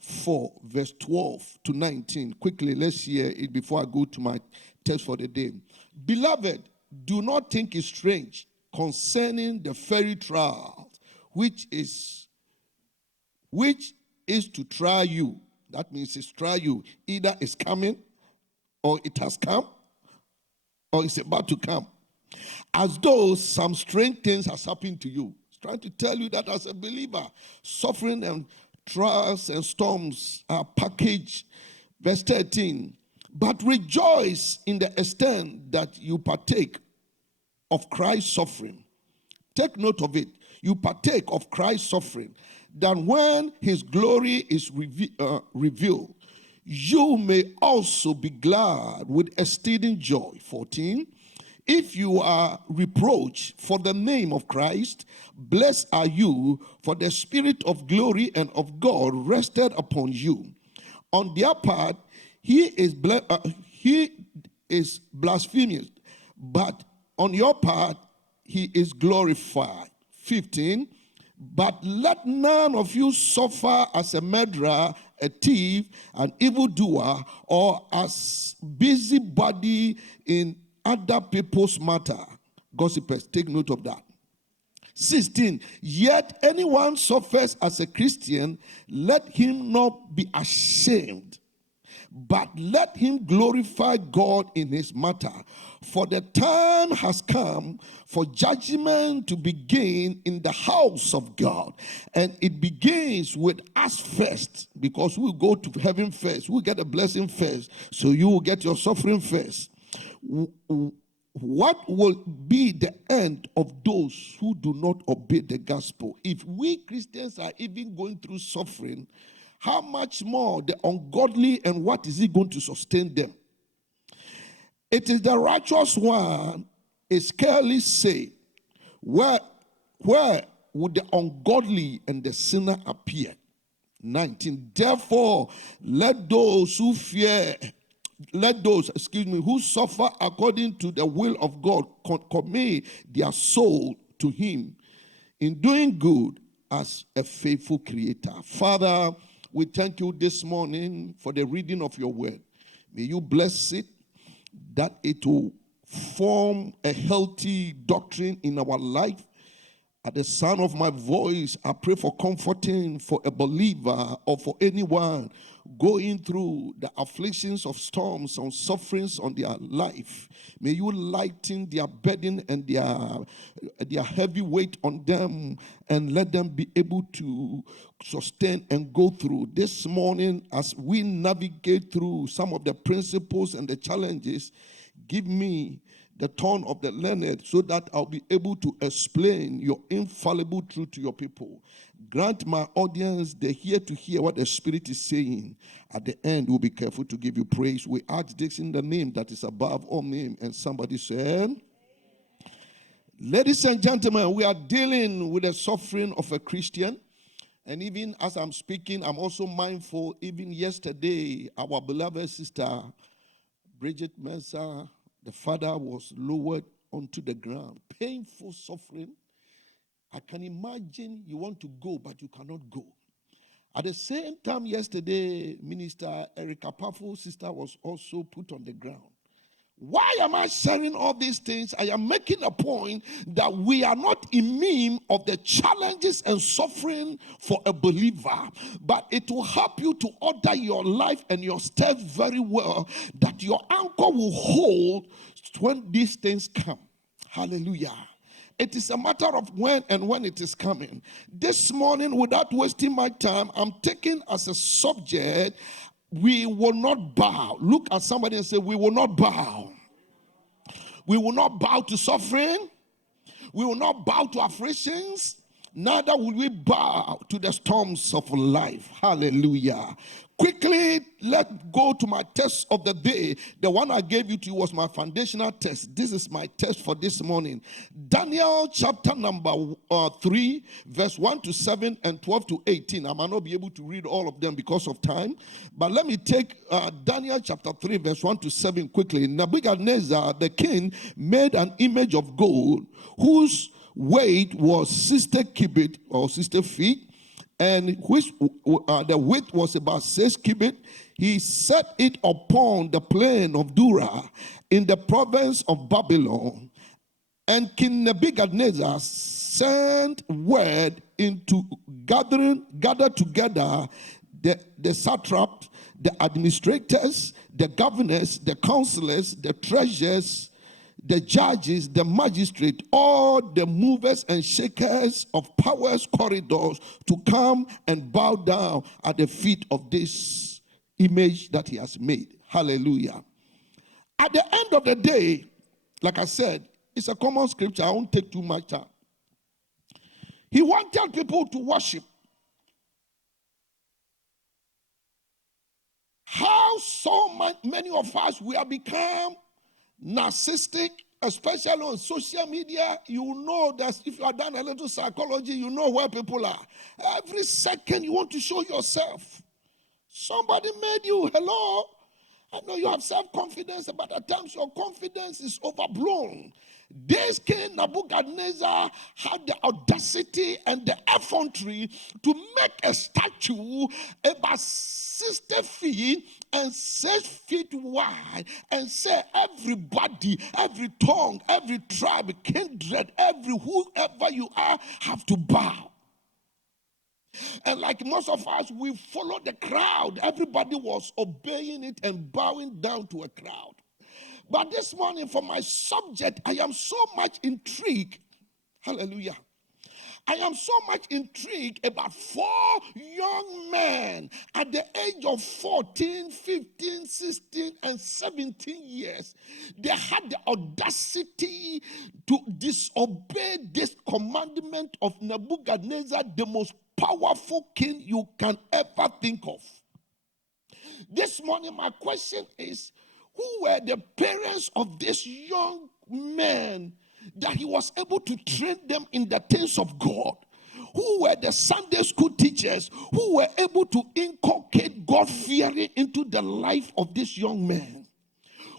4, verse 12 to 19. Quickly, let's hear it before I go to my text for the day. Beloved, do not think it strange concerning the fiery trial, which is to try you. That means it's try you. Either it's coming, or it has come, or it's about to come. As though some strange things has happened to you. It's trying to tell you that as a believer, suffering and trials and storms are packaged. Verse 13. But rejoice in the extent that you partake of Christ's suffering. Take note of it. You partake of Christ's suffering, that when his glory is revealed, you may also be glad with exceeding joy. 14. If you are reproached for the name of Christ, blessed are you, for the Spirit of glory and of God rested upon you. On their part, he is blasphemous, but on your part, he is glorified. 15. But let none of you suffer as a murderer, a thief, an evildoer, or as busybody in other people's matter. Gossipers, take note of that. 16. Yet anyone suffers as a Christian, let him not be ashamed, but let him glorify God in his matter. For the time has come for judgment to begin in the house of God. And it begins with us first, because we'll go to heaven first. We'll get a blessing first. So you will get your suffering first. What will be the end of those who do not obey the gospel? If we Christians are even going through suffering, how much more the ungodly, and what is it going to sustain them? It is the righteous one is scarcely saved. Where would the ungodly and the sinner appear? 19. Therefore, let those who suffer according to the will of God commit their soul to him in doing good as a faithful creator. Father, we thank you this morning for the reading of your word. May you bless it, that it will form a healthy doctrine in our life. At the sound of my voice, I pray for comforting for a believer or for anyone going through the afflictions of storms and sufferings on their life. May you lighten their burden and their heavy weight on them, and let them be able to sustain and go through. This morning, as we navigate through some of the principles and the challenges, give me the tongue of the learned, so that I'll be able to explain your infallible truth to your people. Grant my audience the ear to hear what the Spirit is saying. At the end, we'll be careful to give you praise. We ask this in the name that is above all name. And somebody said, ladies and gentlemen, we are dealing with the suffering of a Christian. And even as I'm speaking, I'm also mindful, even yesterday, our beloved sister, Bridget Mensah, the father was lowered onto the ground. Painful suffering. I can imagine you want to go, but you cannot go. At the same time yesterday, Minister Erica Pafo's sister was also put on the ground. Why am I sharing all these things? I am making a point that we are not immune of the challenges and suffering for a believer, but it will help you to order your life and your steps very well, that your anchor will hold when these things come. Hallelujah. It is a matter of when and when it is coming. This morning, without wasting my time, I'm taking as a subject, we will not bow. Look at somebody and say, we will not bow. We will not bow to suffering. We will not bow to afflictions. Neither will we bow to the storms of life. Hallelujah. Quickly, let's go to my text of the day. The one I gave you to was my foundational text. This is my text for this morning. Daniel chapter number 3, verse 1 to 7 and 12 to 18. I might not be able to read all of them because of time. But let me take Daniel chapter 3, verse 1 to 7 quickly. Nebuchadnezzar, the king, made an image of gold whose weight was 60 cubits or 60 feet, and which the width was about 6 cubits. He set it upon the plain of Dura in the province of Babylon. And King Nebuchadnezzar sent word into gather together the satraps, the administrators, the governors, the counselors, the treasurers, the judges, the magistrates, all the movers and shakers of power's corridors to come and bow down at the feet of this image that he has made. Hallelujah. At the end of the day, like I said, it's a common scripture. I won't take too much time. He wanted people to worship. How so many of us, we have become narcissistic, especially on social media. You know that if you have done a little psychology, you know where people are. Every second you want to show yourself. Somebody made you. Hello? I know you have self-confidence, but at times your confidence is overblown. This King Nebuchadnezzar had the audacity and the effrontery to make a statue about 60 feet and 6 feet wide and say everybody, every tongue, every tribe, kindred, whoever you are, have to bow. And like most of us, we followed the crowd. Everybody was obeying it and bowing down to a crowd. But this morning, for my subject, I am so much intrigued. Hallelujah. I am so much intrigued about 4 young men at the age of 14, 15, 16, and 17 years. They had the audacity to disobey this commandment of Nebuchadnezzar, the most powerful king you can ever think of. This morning, my question is, who were the parents of this young man that he was able to train them in the things of God? Who were the Sunday school teachers who were able to inculcate God-fearing into the life of this young man?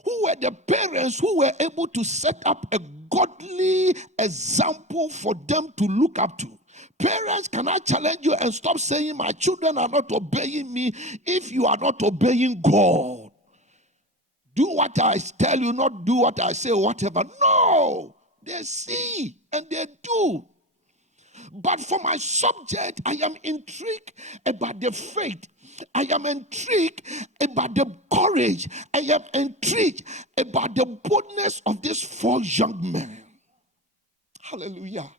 Who were the parents who were able to set up a godly example for them to look up to? Parents, can I challenge you and stop saying my children are not obeying me if you are not obeying God? Do what I tell you, not do what I say or whatever. No, they see and they do. But for my subject, I am intrigued about the faith. I am intrigued about the courage. I am intrigued about the boldness of these 4 young men. Hallelujah.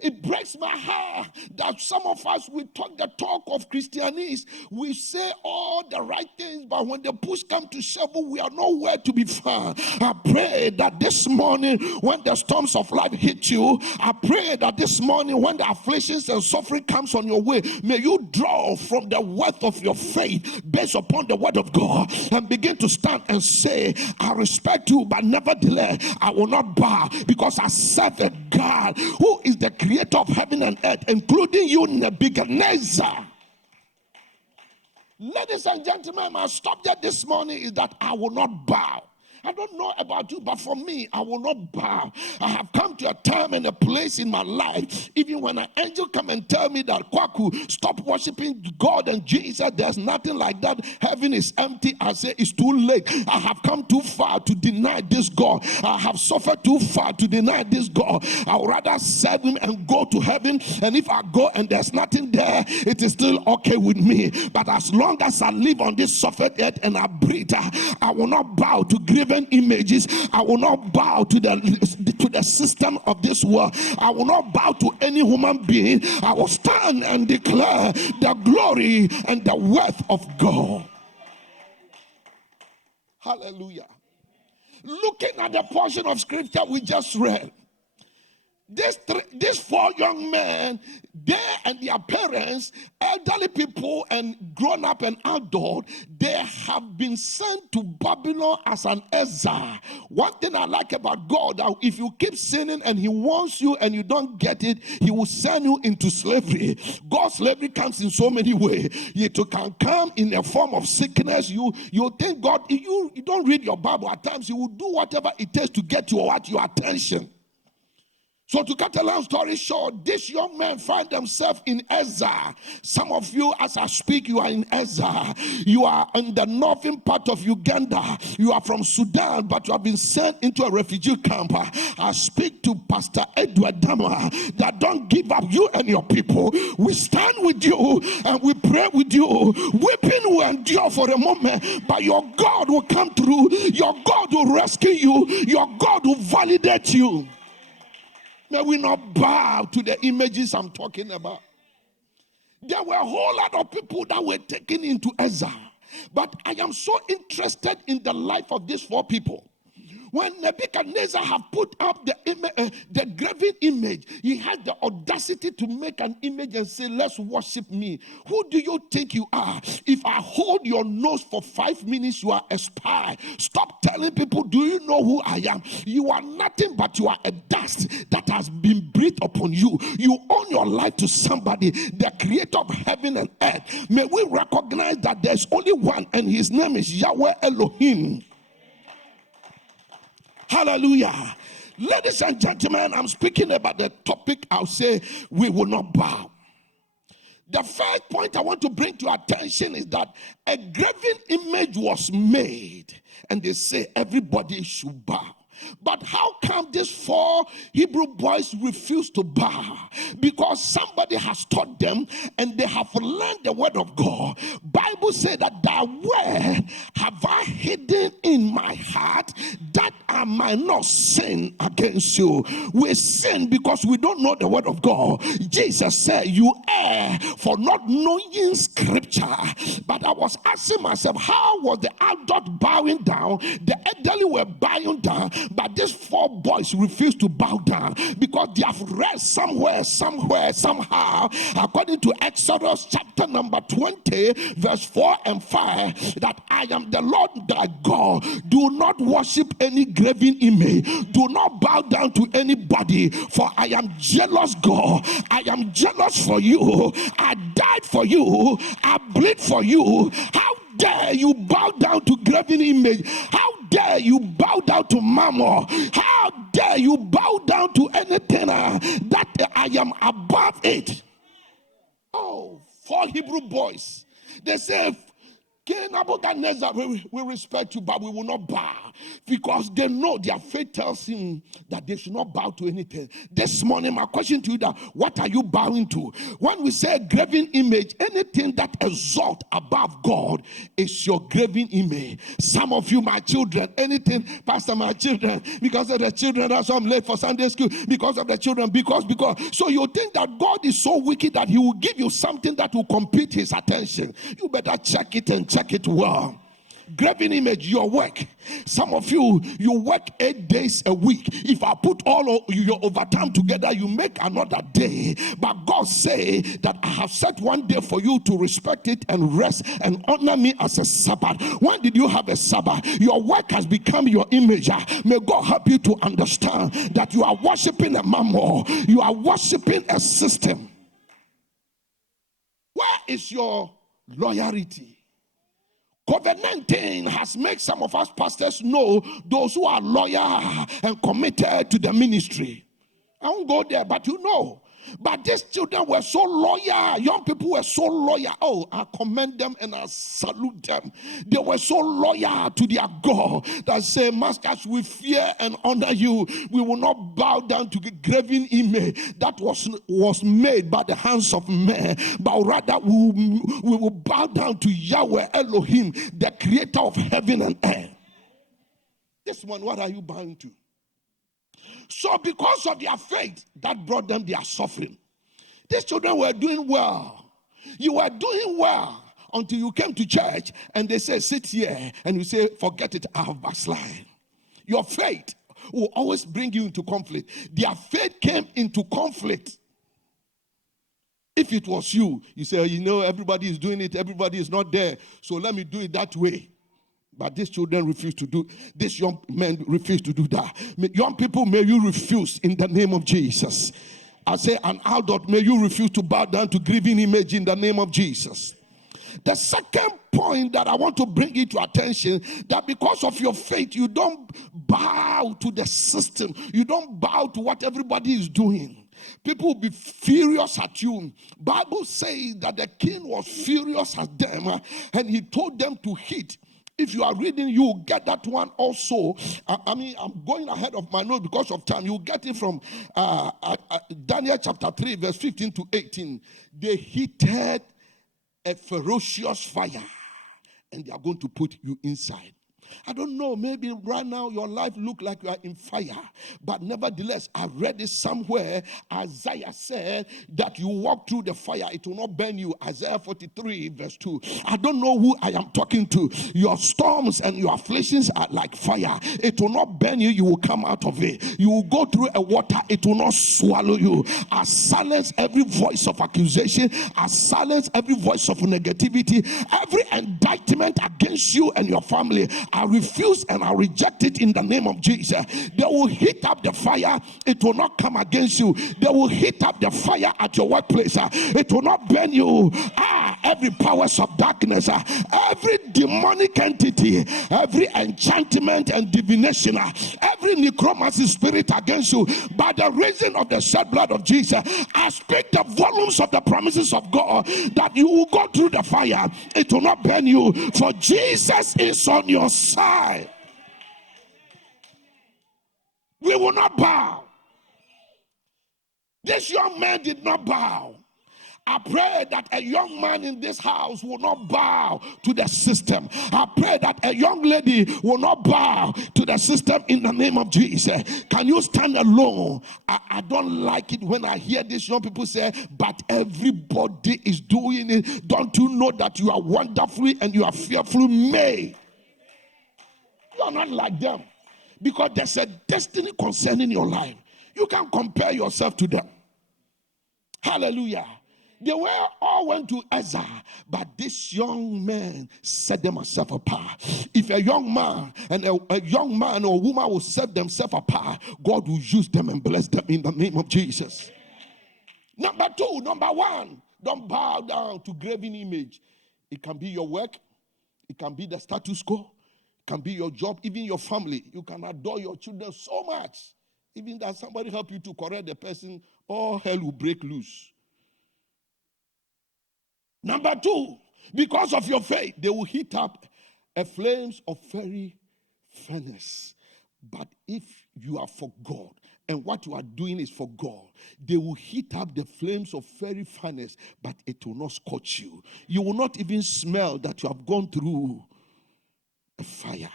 It breaks my heart that some of us, we talk the talk of Christianese. We say all the right things, but when the push comes to shove, we are nowhere to be found. I pray that this morning, when the storms of life hit you, I pray that this morning, when the afflictions and suffering comes on your way, may you draw from the wealth of your faith based upon the word of God and begin to stand and say, I respect you, but nevertheless, I will not bow, because I serve a God who is the creator of heaven and earth, including you, Nebuchadnezzar. Ladies and gentlemen, my subject this morning is that I will not bow. I don't know about you, but for me, I will not bow. I have come to a time and a place in my life, even when an angel come and tell me that, Kwaku, stop worshiping God and Jesus, there's nothing like that, heaven is empty, I say it's too late. I have come too far to deny this God. I have suffered too far to deny this God. I would rather serve him and go to heaven, and if I go and there's nothing there, it is still okay with me. But as long as I live on this suffered earth and I breathe, I will not bow to graven images. I will not bow to the system of this world. I will not bow to any human being. I will stand and declare the glory and the worth of God. Hallelujah. Looking at the portion of scripture we just read, these 4 young men, they and their parents, elderly people and grown up and adult, they have been sent to Babylon as an exile. One thing I like about God, that if you keep sinning and he wants you and you don't get it, he will send you into slavery. God's slavery comes in so many ways. It can come in a form of sickness. You think God, you don't read your Bible at times, he will do whatever it takes to get your attention. So to cut a long story short, these young men find themselves in Ezra. Some of you, as I speak, you are in Ezra. You are in the northern part of Uganda. You are from Sudan, but you have been sent into a refugee camp. I speak to Pastor Edward Dama that don't give up, you and your people. We stand with you and we pray with you. Weeping will endure for a moment, but your God will come through. Your God will rescue you. Your God will validate you. May we not bow to the images I'm talking about. There were a whole lot of people that were taken into exile. But I am so interested in the life of these 4 people. When Nebuchadnezzar have put up the graven image, he had the audacity to make an image and say, let's worship me. Who do you think you are? If I hold your nose for 5 minutes, you are a spy. Stop telling people, do you know who I am? You are nothing, but you are a dust that has been breathed upon you. You own your life to somebody, the creator of heaven and earth. May we recognize that there's only one, and his name is Yahweh Elohim. Hallelujah. Ladies and gentlemen, I'm speaking about the topic. I'll say we will not bow. The first point I want to bring to attention is that a graven image was made, and they say everybody should bow. But how come these 4 Hebrew boys refuse to bow? Because somebody has taught them and they have learned the word of God. Bible says that thy word have I hidden in my heart that I might not sin against you. We sin because we don't know the word of God. Jesus said, you err for not knowing scripture. But I was asking myself, how was the adult bowing down? The elderly were bowing down. But these 4 boys refused to bow down because they have read somewhere, somehow, according to Exodus chapter number 20, verse 4 and 5, that I am the Lord thy God. Do not worship any graven image. Do not bow down to anybody, for I am jealous God. I am jealous for you. I died for you. I bleed for you. How dare you bow down to graven image? How dare you bow down to mammon? How dare you bow down to anything that I am above it? Oh, 4 Hebrew boys. They say, King Nebuchadnezzar, we respect you, but we will not bow, because they know their faith tells him that they should not bow to anything. This morning, my question to you that what are you bowing to? When we say graven image, anything that exalts above God is your graven image. Some of you, my children, anything, Pastor, my children, because of the children, that's why I'm late for Sunday school, because of the children, because. So you think that God is so wicked that he will give you something that will compete his attention. You better check it and check it well. Graven image, your work. Some of you work 8 days a week. If I put all of your overtime together, you make another day. But God say that I have set one day for you to respect it and rest and honor me as a Sabbath. When did you have a Sabbath? Your work has become your image. May God help you to understand that you are worshiping a mammon. You are worshiping a system. Where is your loyalty? COVID-19 has made some of us pastors know those who are loyal and committed to the ministry. I won't go there, but you know. But these children were so loyal. Young people were so loyal. Oh, I commend them and I salute them. They were so loyal to their God that say, Masters, we fear and honor you. We will not bow down to the graven image that was made by the hands of men, but rather we will bow down to Yahweh Elohim, the creator of heaven and earth. This one, what are you bowing to? So because of their faith, that brought them their suffering. These children were doing well. You were doing well until you came to church and they say, sit here. And you say, forget it, I have backslide. Your faith will always bring you into conflict. Their faith came into conflict. If it was you, you say, you know, everybody is doing it. Everybody is not there. So let me do it that way. But these children refuse to do, these young men refuse to do that. Young people, may you refuse in the name of Jesus. I say an adult, may you refuse to bow down to graven image in the name of Jesus. The second point that I want to bring it to attention, that because of your faith, you don't bow to the system. You don't bow to what everybody is doing. People will be furious at you. Bible says that the king was furious at them, and he told them to hit. If you are reading, you will get that one also. I'm going ahead of my note because of time. You will get it from Daniel chapter 3, verse 15 to 18. They heated a ferocious fire, and they are going to put you inside. I don't know, maybe right now your life look like you are in fire, but nevertheless, I read it somewhere. Isaiah said that you walk through the fire, it will not burn you. Isaiah 43 verse 2. I don't know who I am talking to. Your storms and your afflictions are like fire. It will not burn you, you will come out of it. You will go through a water, it will not swallow you. I silence every voice of accusation. I silence every voice of negativity, every indictment against you and your family. I refuse and I reject it in the name of Jesus. They will heat up the fire, it will not come against you. They will heat up the fire at your workplace, it will not burn you. Every powers of darkness, every demonic entity, every enchantment and divination, every necromancy spirit against you, by the reason of the shed blood of Jesus, I speak the volumes of the promises of God that you will go through the fire, it will not burn you, for Jesus is on your side. We will not bow. This young man did not bow. I pray that a young man in this house will not bow to the system. I pray that a young lady will not bow to the system in the name of Jesus. Can you stand alone? I don't like it when I hear these young people say, but everybody is doing it. Don't you know that you are wonderfully and you are fearfully made? You are not like them, because there's a destiny concerning your life. You can't compare yourself to them. Hallelujah. They all went to Ezra, but this young man set themselves apart. If a young man and a young man or woman will set themselves apart, God will use them and bless them in the name of Jesus. Number one, don't bow down to graven image. It can be your work, it can be the status quo, it can be your job, even your family. You can adore your children so much, even that somebody help you to correct the person, all hell will break loose. Number two, because of your faith, they will heat up a flames of fiery furnace. But if you are for God and what you are doing is for God, they will heat up the flames of fiery furnace, but it will not scorch you. You will not even smell that you have gone through a fire.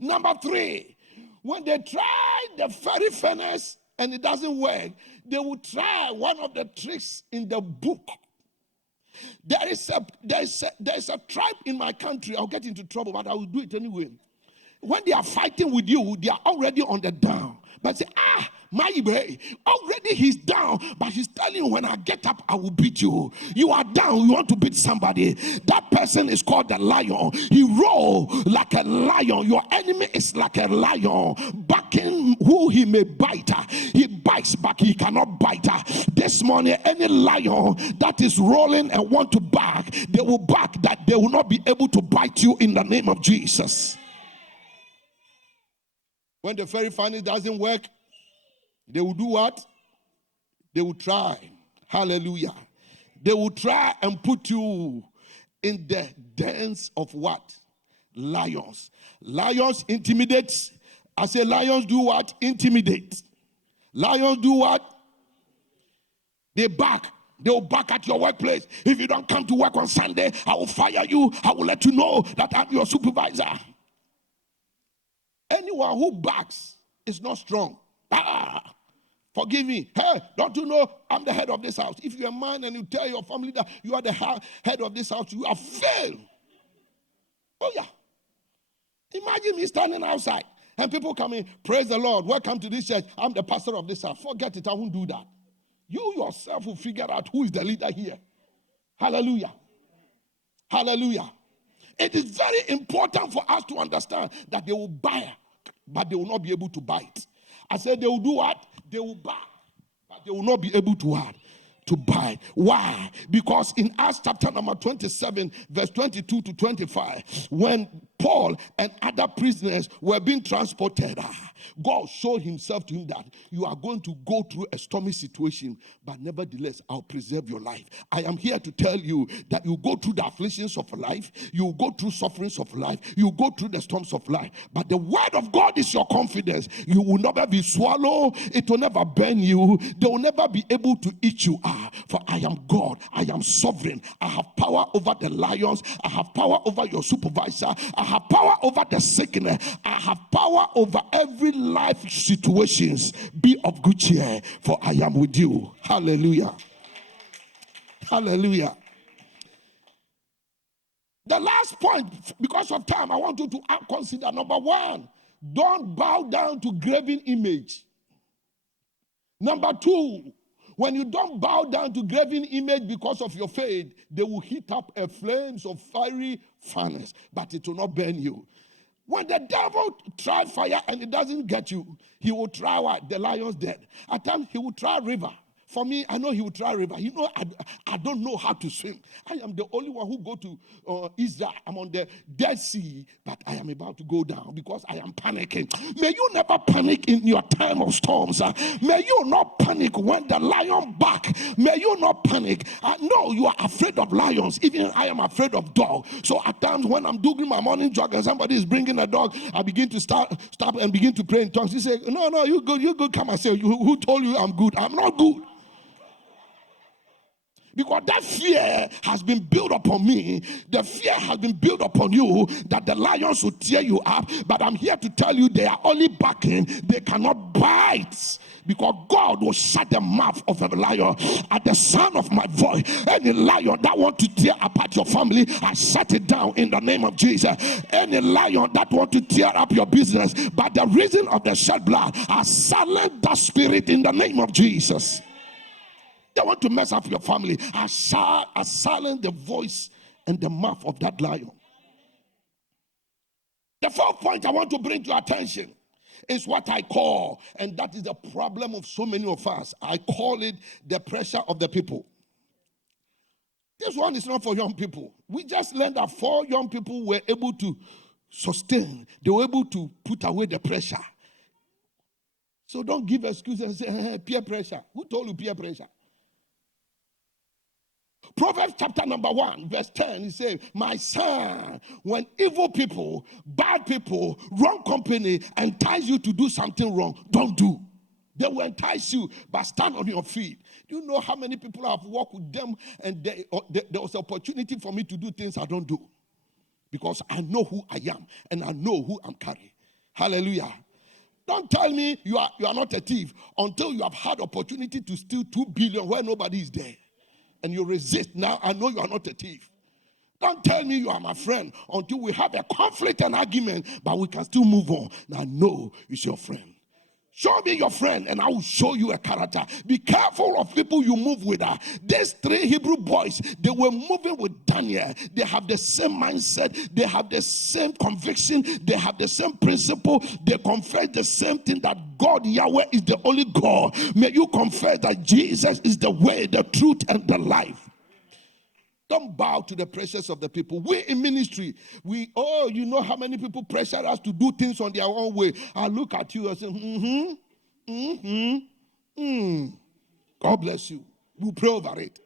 Number three, when they try the fiery furnace and it doesn't work, they will try one of the tricks in the book. There is a tribe in my country. I'll get into trouble, but I will do it anyway. When they are fighting with you, they are already on the down. But say, my boy, already he's down, but he's telling you, when I get up, I will beat you. You are down, you want to beat somebody. That person is called the lion. He roars like a lion. Your enemy is like a lion, barking who he may bite. He bites, but he cannot bite. This morning, any lion that is rolling and want to bark, they will bark that they will not be able to bite you in the name of Jesus. When the fairy furnace doesn't work, they will do what? They will try. Hallelujah. They will try and put you in the dens of what? Lions. Lions intimidate. I say lions do what? Intimidate. Lions do what? They bark. They will bark at your workplace. If you don't come to work on Sunday, I will fire you. I will let you know that I'm your supervisor. Anyone who barks is not strong. Forgive me. Hey, don't you know I'm the head of this house? If you're a man and you tell your family that you are the head of this house, you have failed. Oh, yeah. Imagine me standing outside and people coming, praise the Lord, welcome to this church. I'm the pastor of this house. Forget it, I won't do that. You yourself will figure out who is the leader here. Hallelujah. Hallelujah. It is very important for us to understand that they will buy, but they will not be able to bite. I said they will do what? They will buy, but they will not be able to to bite. Why? Because in Acts chapter number 27, verse 22 to 25, when Paul and other prisoners were being transported, God showed himself to him that you are going to go through a stormy situation, but nevertheless, I'll preserve your life. I am here to tell you that you go through the afflictions of life, you go through sufferings of life, you go through the storms of life, but the word of God is your confidence. You will never be swallowed, it will never burn you, they will never be able to eat you. For I am God, I am sovereign, I have power over the lions, I have power over your supervisor, I have power over the sickness, I have power over every life situations. Be of good cheer, for I am with you. Hallelujah. Hallelujah. The last point, because of time, I want you to consider number one, don't bow down to graven image. Number two, when you don't bow down to graven image because of your faith, they will heat up a flames of fiery furnace, but it will not burn you. When the devil try fire and it doesn't get you, he will try what? The lion's dead. At times he will try river. For me, I know he will try river. You know, I don't know how to swim. I am the only one who go to Israel. I'm on the Dead Sea, but I am about to go down because I am panicking. May you never panic in your time of storms. May you not panic when the lion bark. May you not panic. I know you are afraid of lions. Even I am afraid of dogs. So at times when I'm doing my morning jog and somebody is bringing a dog, I begin to stop and begin to pray in tongues. He say, no, you good. Come and say, who told you I'm good? I'm not good. Because that fear has been built upon me. The fear has been built upon you that the lions will tear you up. But I'm here to tell you they are only barking. They cannot bite. Because God will shut the mouth of a lion at the sound of my voice. Any lion that want to tear apart your family, I shut it down in the name of Jesus. Any lion that want to tear up your business, by the reason of the shed blood, I silence that spirit in the name of Jesus. They want to mess up your family. I silence the voice and the mouth of that lion. The fourth point I want to bring to your attention is what I call, and that is the problem of so many of us, I call it the pressure of the people. This one is not for young people. We just learned that 4 young people were able to sustain. They were able to put away the pressure. So don't give excuses and say, peer pressure. Who told you peer pressure? Proverbs chapter number 1, verse 10, he says, my son, when evil people, bad people, wrong company entice you to do something wrong, don't do. They will entice you, but stand on your feet. Do you know how many people I've walked with them and there was an opportunity for me to do things I don't do? Because I know who I am and I know who I'm carrying. Hallelujah. Don't tell me you are not a thief until you have had opportunity to steal 2 billion where nobody is there. And you resist. Now I know you are not a thief. Don't tell me you are my friend until we have a conflict and argument, but we can still move on. Now know it's your friend. Show me your friend and I will show you a character. Be careful of people you move with. These 3 Hebrew boys, they were moving with Daniel. They have the same mindset. They have the same conviction. They have the same principle. They confess the same thing, that God, Yahweh, is the only God. May you confess that Jesus is the way, the truth, and the life. Don't bow to the pressures of the people. We in ministry, you know how many people pressure us to do things on their own way. I look at you and say, God bless you. We'll pray over it.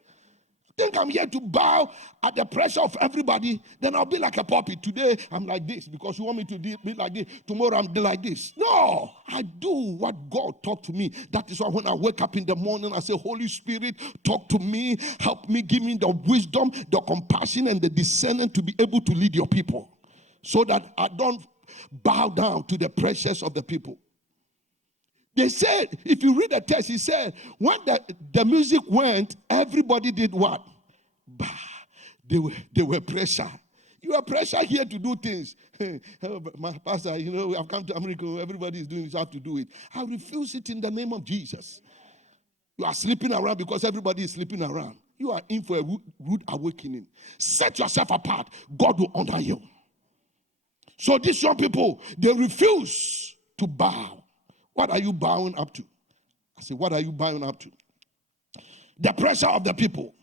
Think I'm here to bow at the pressure of everybody, then I'll be like a puppy. Today I'm like this because you want me to be like this. Tomorrow I'm like this. No, I do what God talked to me. That is why when I wake up in the morning, I say, Holy Spirit, talk to me. Help me, give me the wisdom, the compassion, and the discernment to be able to lead your people, so that I don't bow down to the pressures of the people. They said, if you read the text, he said, when the music went, everybody did what? Bah, they were pressure. You are pressure here to do things. My pastor, I've come to America, everybody is doing this, I have to do it. I refuse it in the name of Jesus. You are sleeping around because everybody is sleeping around. You are in for a rude awakening. Set yourself apart. God will honor you. So these young people, they refuse to bow. What are you bowing up to? I said, what are you bowing up to? The pressure of the people.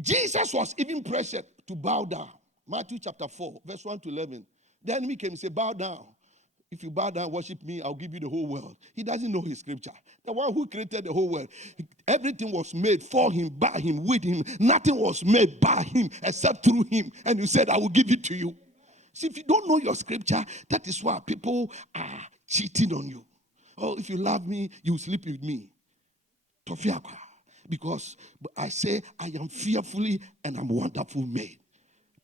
Jesus was even pressured to bow down. Matthew chapter 4, verse 1 to 11. The enemy came and said, bow down. If you bow down, worship me, I'll give you the whole world. He doesn't know his scripture. The one who created the whole world, everything was made for him, by him, with him. Nothing was made by him except through him. And you said, I will give it to you. See, if you don't know your scripture, that is why people are cheating on you. Oh, if you love me, you will sleep with me. Tofiakwa. Because I say, I am fearfully and I'm wonderful made.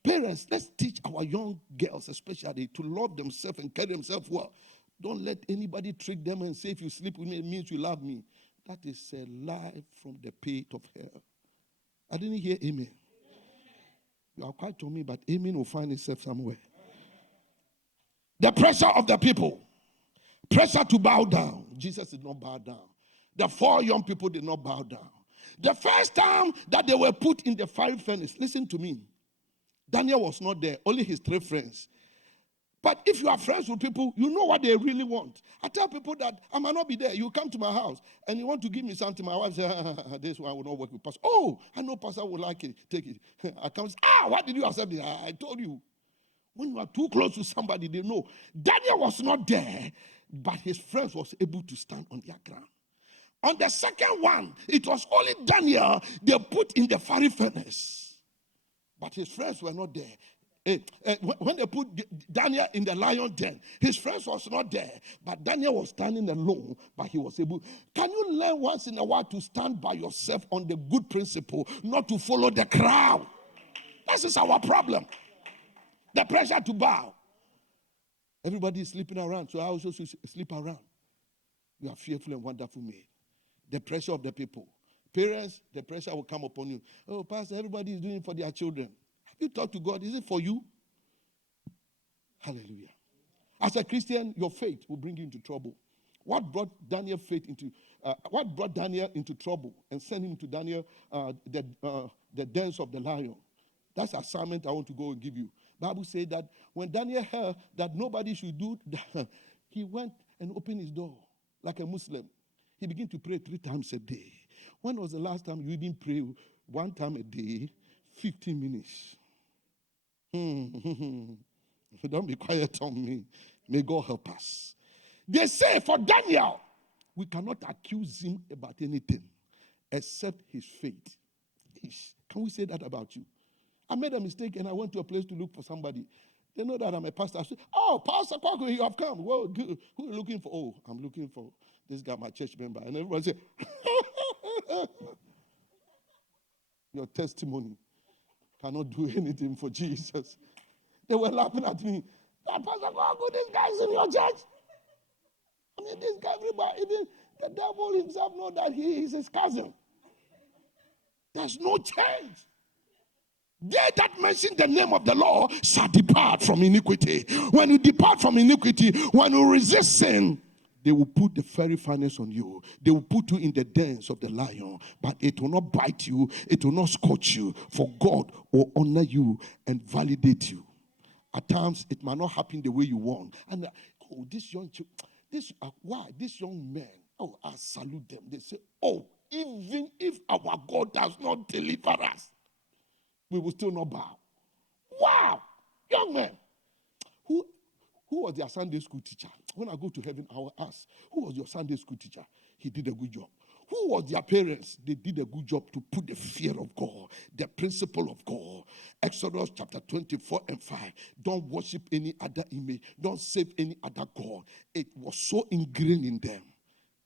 Parents, let's teach our young girls especially to love themselves and carry themselves well. Don't let anybody trick them and say, if you sleep with me, it means you love me. That is a lie from the pit of hell. I didn't hear amen. You are quiet to me, but amen will find itself somewhere. The pressure of the people. Pressure to bow down. Jesus did not bow down. The 4 young people did not bow down. The first time that they were put in the fire furnace, listen to me. Daniel was not there, only his 3 friends. But if you are friends with people, you know what they really want. I tell people that I might not be there. You come to my house and you want to give me something. My wife says, this one will not work with Pastor. Oh, I know Pastor will like it. Take it. I come say, why did you accept it? I told you. When you are too close to somebody, they know. Daniel was not there, but his friends was able to stand on their ground. On the second one, it was only Daniel they put in the fiery furnace. But his friends were not there. When they put Daniel in the lion den, his friends was not there. But Daniel was standing alone, but he was able. Can you learn once in a while to stand by yourself on the good principle, not to follow the crowd? This is our problem. The pressure to bow. Everybody is sleeping around, so I also sleep around. You are fearful and wonderful made. The pressure of the people. Parents, the pressure will come upon you. Oh, Pastor, everybody is doing it for their children. Have you talked to God? Is it for you? Hallelujah. As a Christian, your faith will bring you into trouble. What brought Daniel into trouble and sent him to Daniel, the dens of the lion? That's the assignment I want to go and give you. Bible said that when Daniel heard that nobody should do that, he went and opened his door like a Muslim. He began to pray 3 times a day. When was the last time you even pray 1 time a day, 15 minutes? Don't be quiet on me. May God help us. They say for Daniel, we cannot accuse him about anything except his faith. Can we say that about you? I made a mistake and I went to a place to look for somebody. They know that I'm a pastor. I said, oh, Pastor Kwaku, you have come. Well, good. Who are you looking for? Oh, I'm looking for this guy, my church member. And everyone said, your testimony cannot do anything for Jesus. They were laughing at me. That Pastor Kwaku, this guy is in your church. I mean, this guy, everybody, even the devil himself knows that he is his cousin. There's no change. They that mention the name of the Lord shall depart from iniquity. When you depart from iniquity, when you resist sin, they will put the fiery furnace on you. They will put you in the dens of the lion, but it will not bite you. It will not scorch you, for God will honor you and validate you. At times, it might not happen the way you want. And this young men, I salute them. They say, even if our God does not deliver us, we will still not bow. Wow! Young man. Who was their Sunday school teacher? When I go to heaven, I will ask, who was your Sunday school teacher? He did a good job. Who was their parents? They did a good job to put the fear of God, the principle of God. Exodus chapter 24 and 5. Don't worship any other image. Don't save any other God. It was so ingrained in them.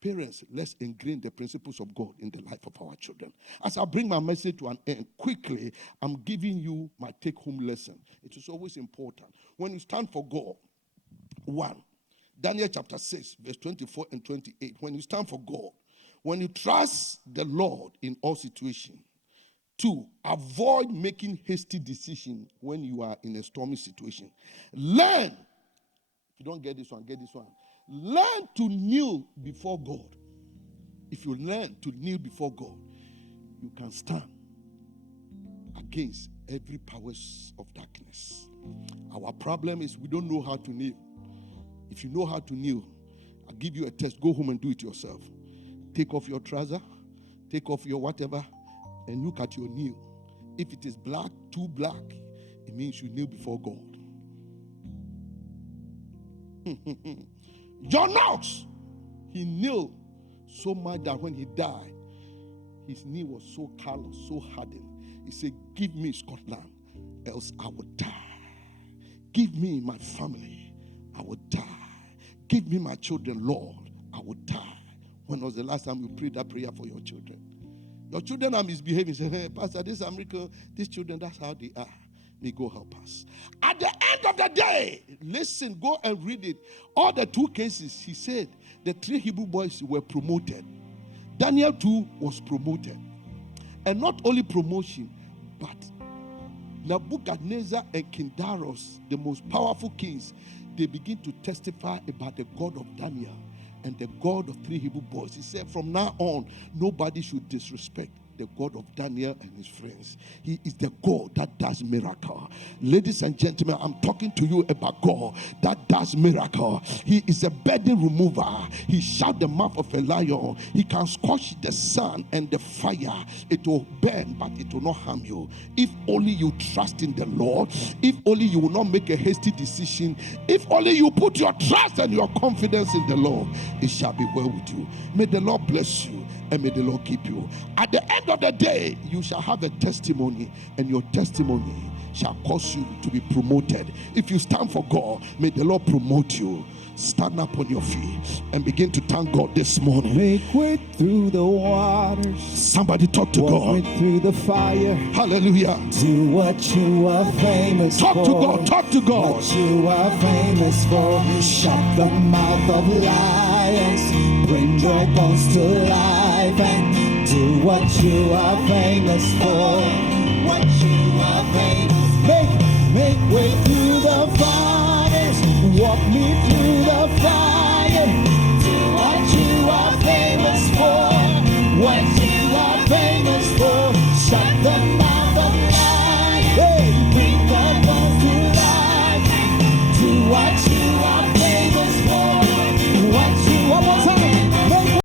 Parents, let's ingrain the principles of God in the life of our children. As I bring my message to an end, quickly, I'm giving you my take-home lesson. It is always important. When you stand for God, 1, Daniel chapter 6, verse 24 and 28. When you stand for God, when you trust the Lord in all situations. 2, avoid making hasty decisions when you are in a stormy situation. Learn. If you don't get this one, get this one. Learn to kneel before God. If you learn to kneel before God, you can stand against every powers of darkness. Our problem is we don't know how to kneel. If you know how to kneel, I'll give you a test. Go home and do it yourself. Take off your trouser, Take off your whatever and look at your nail. If it is black, too black, it means you kneel before God. John Knox, he kneeled so much that when he died, his knee was so callous, so hardened. He said, give me Scotland, else I will die. Give me my family, I will die. Give me my children, Lord, I will die. When was the last time you prayed that prayer for your children? Your children are misbehaving. Say, hey, Pastor, this America, these children, that's how they are. May God help us. At the end of the day, listen, go and read it. All the 2 cases, he said, the 3 Hebrew boys were promoted. Daniel too was promoted. And not only promotion, but Nebuchadnezzar and King Darius, the most powerful kings, they begin to testify about the God of Daniel and the God of 3 Hebrew boys. He said, from now on, nobody should disrespect the God of Daniel and his friends. He is the God that does miracle. Ladies and gentlemen, I'm talking to you about God that does miracle. He is a burden remover. He shut the mouth of a lion. He can scorch the sun and the fire. It will burn, but it will not harm you. If only you trust in the Lord. If only you will not make a hasty decision. If only you put your trust and your confidence in the Lord, it shall be well with you. May the Lord bless you. And may the Lord keep you. At the end of the day, you shall have a testimony, and your testimony shall cause you to be promoted. If you stand for God, may the Lord promote you. Stand up on your feet and begin to thank God this morning. Make way through the waters. Somebody talk to God. Walk me through the fire. Hallelujah. Do what you are famous Talk for. to God. Talk to God. What you are famous for. Shut the mouth of lions. Bring dry bones to life and do what you are famous for. What you are famous. Make way through the fire.